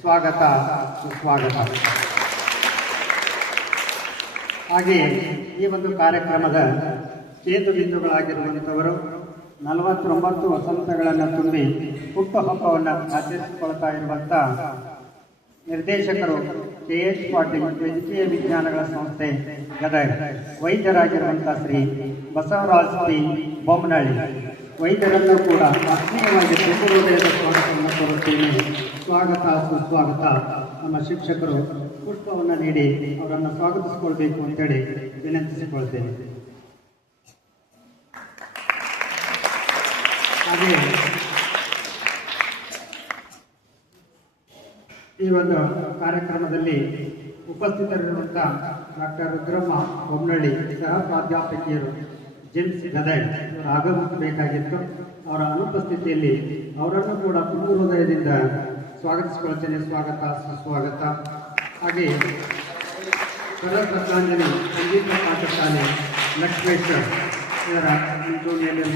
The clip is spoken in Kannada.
ಸ್ವಾಗತ ಸುಸ್ವಾಗತ. ಹಾಗೆಯೇ ಈ ಒಂದು ಕಾರ್ಯಕ್ರಮದ ಕೇಂದ್ರ ಬಿಂದುಗಳಾಗಿರುವಂಥವರು 49 ವಸಂತಗಳನ್ನು ತುಂಬಿ ಹುಟ್ಟುಹಬ್ಬವನ್ನು ಆಚರಿಸಿಕೊಳ್ತಾ ಇರುವಂಥ ನಿರ್ದೇಶಕರು KH ಪಾಟೀಲ್ ವೈದ್ಯಕೀಯ ವಿಜ್ಞಾನಗಳ ಸಂಸ್ಥೆ ಗದಗ, ವೈದ್ಯರಾಗಿರುವಂಥ ಶ್ರೀ ಬಸವರಾಜ್ ಪಿ ಬೊಮ್ಮನಹಳ್ಳಿ ವೈದ್ಯರನ್ನು ಕೂಡ ಆತ್ಮೀಯವಾಗಿ ಹೃದಯದ ಸ್ವಾಗತವನ್ನು ಕೋರುತ್ತೇನೆ. ಸ್ವಾಗತ ಸುಸ್ವಾಗತ. ನಮ್ಮ ಶಿಕ್ಷಕರು ಪುಷ್ಪವನ್ನು ನೀಡಿ ಅವರನ್ನು ಸ್ವಾಗತಿಸಿಕೊಳ್ಬೇಕು ಅಂತೇಳಿ ವಿನಂತಿಸಿಕೊಳ್ತೇನೆ. ಹಾಗೆ ಈ ಒಂದು ಕಾರ್ಯಕ್ರಮದಲ್ಲಿ ಉಪಸ್ಥಿತರಿರುವಂಥ ಡಾಕ್ಟರ್ ರುದ್ರಮ್ಮ ಬೊಮ್ಮನಹಳ್ಳಿ ಸಹ ಪ್ರಾಧ್ಯಾಪಕಿಯರು ಜೆಮ್ಸ್ ಗದಗ ಇವರು ಆಗಮಿಸಬೇಕಾಗಿತ್ತು. ಅವರ ಅನುಪಸ್ಥಿತಿಯಲ್ಲಿ ಅವರನ್ನು ಕೂಡ ತುಂಬ ಹೃದಯದಿಂದ ಸ್ವಾಗತಿಸಿಕೊಳ್ತೇನೆ. ಸ್ವಾಗತ ಸುಸ್ವಾಗತ. ಹಾಗೆ ಸರಸ್ವತಾಂಜಲಿ ಸಂಗೀತ ಪಾಠಶಾಲೆ ಲಕ್ಷ್ಮೇಶ್ವರ್ ಇವರ